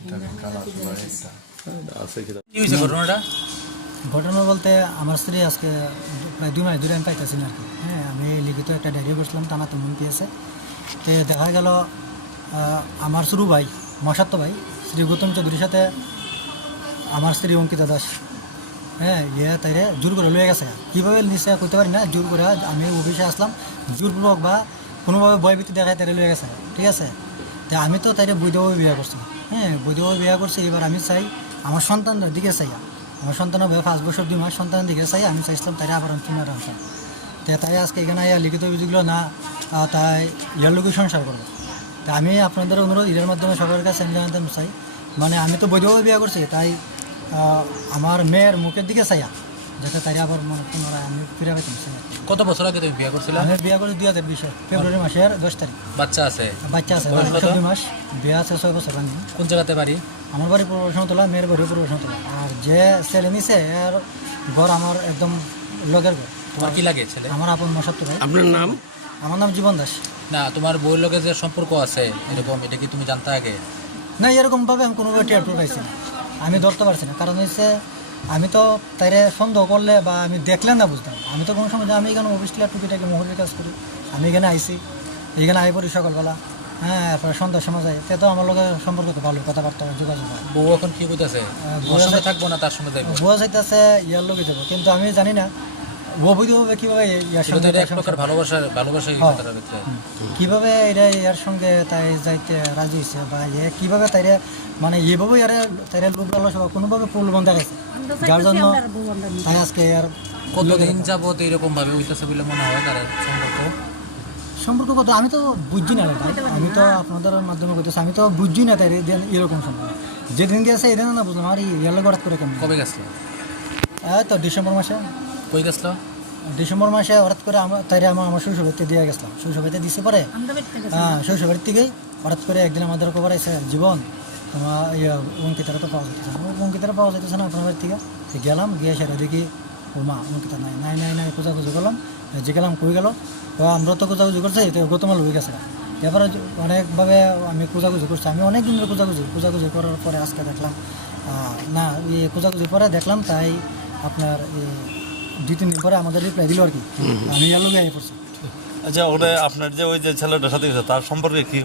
কি হয়েছে ঘটনাটা? ঘটনা বলতে আমার স্ত্রী আজকে প্রায় 2 মাস ধরে আমি পাইতেছি না আর কি। হ্যাঁ, আমি লিখিত একটা ডায়েরি করছিলাম, টানা তেমন পেয়েছে। তো দেখা গেল আমার শুরু ভাই, মশাত্ত ভাই শ্রী গৌতম চৌধুরীর সাথে আমার স্ত্রী অঙ্কিতা দাস, হ্যাঁ, তাইরে জোর করে লয়ে গেছে। কীভাবে নিশ্চয় করতে পারি না, জোর করে আমি অফিসে আসলাম, জোরপূর্বক বা কোনোভাবে ভয়ভীতি দেখায় তাইরে লয়ে গেছে, ঠিক আছে। তো আমি তো তাইরে বৈধভাবে বিয়ে করছি, হ্যাঁ, বৈধভাবে বিয়ে করছি। এবার আমি চাই আমার সন্তানদের দিকে চাই, আমার সন্তানের বয়স 5 বছর 2 মাস, সন্তানের দিকে চাই আমি চাইছিলাম তাই আবার চিনার আনসার। তো তাই আজকে এখানে লিখিত অভিযোগগুলো না, তাই ইয়ার লোকই সংসার করবো। তা আমি আপনাদের অনুরোধ এর মাধ্যমে সবার কাছে আমি জানাতে চাই, মানে আমি তো বৈধভাবে বিয়ে করছি, তাই আমার মেয়ের মুখের দিকে চাইয়া যাতে তাই আবার পুনরায় আমি ফিরে পেতাম। কত বছর আগে তুমি বিয়ে করছিলে? আমি বিয়ে করি 2020 ফেব্রুয়ারি মাসের 10 তারিখ। বাচ্চা আছে? বাচ্চা আছে, 2 মাস, বিয়ে আছে 6 বছর বানি। কোন জায়গাতে বাড়ি? আমার বাড়ি পূর্ব বসন্তলা, মেয়ের বাড়ি পূর্ব বসন্তলা। আর যে ছেলে নিছে এর ঘর আমার একদম লগের ঘর। তোমার কি লাগে ছেলে? আমার আপন মশাত্ত ভাই। আপনার নাম? আমার নাম জীবন দাস। না, তোমার বউয়ের লগে যে সম্পর্ক আছে এরকম, এটা কি তুমি জানতে আগে? না, এরকমভাবে আমি কোনোভাবে টের পাইছি না, আমি ধরতে পারছি না। কারণ হচ্ছে আমি তো তাইরে সন্দেহ করলে বা আমি দেখলে না বুঝতাম। আমি তো কোনো সময় আমি এখানে অফিস টিলার টুকিটাকে মোহরের কাজ করি, আমি এখানে আইসি, এখানে আই পড়ি সকালবেলা, হ্যাঁ, তারপরে সন্ধ্যার সময় যাই। তে তো আমার লোকের সম্পর্ক তো ভালো, কথাবার্তা যোগাযোগ হয়। বউ এখন কি বলতেছে? ওর সঙ্গে থাকবো না তার সঙ্গে যাইবো? বুয়া যাইতেছে ইয়ার লোকে যাবো, কিন্তু আমি জানি না অবৈধভাবে কীভাবে ইয়ার এটা তো সঙ্গে এটা এক প্রকার ভালোবাসাই হ্যাঁ। কথাটার ভিতরে। কীভাবে এটা ইয়ার সঙ্গে তাই যাইতে রাজি হয়েছে বা এ কীভাবে তাইরে মানে এইভাবে ইয়ারে তাইরে লোক লালসা বা কোনোভাবে প্রলোভন দেখাইছে, যার জন্য তাই আজকে ইয়ার কতদিন যাবত এইরকম ভাবে হইতেছে বলে মনে হয় তার সম্পর্ক কত আমি তো বুঝছি না ভাই। আমি তো আপনাদের মাধ্যমে করতেছি, আমি তো বুঝছি না তাই এরকম সম্পর্ক যেদিন গেছে এদিন না বুঝলাম। আর ইয়ার লোক হঠাৎ করে কেমন? কবে গেছিল? এই তো ডিসেম্বর মাসে। কই গেছিল? ডিসেম্বর মাসে হঠাৎ করে তাই আমার শৈশবাড়িতে দিয়ে গেছিলাম। শৈশবাড়িতে দিতে পারে, হ্যাঁ, শৈশবাড়ির থেকেই হঠাৎ করে একদিন আমাদের খবর আছে, জীবন তোমার অঙ্কিতারা তো পাওয়া যেতেছে না, অঙ্কিতারা পাওয়া যেতেছে না আপনার বাড়ির থেকে। গেলাম, গিয়ে সেটা দেখি ও মা অঙ্কিতা নাই নাই নাই নাই খোঁজাখুঁজি করলাম, যে গেলাম কই গেল, তো আমরা তো খোঁজাখুঁজি করছি, তো গতমাল হয়ে গেছে। এবারে অনেকভাবে আমি খোঁজাখুঁজি করছি, আমি অনেক দিন ধরে খোঁজাখুঁজি করার পরে আজকে দেখলাম না, খোঁজাখুঁজি পরে দেখলাম তাই আপনার 2-3 দিন পরে আমাদের রিপ্লাই দিল আর কি। আমি এর লোকে আই পড়ছি। আচ্ছা, ওটা আপনার যে ওই যে ছেলেটার সাথে তার সম্পর্কে কি?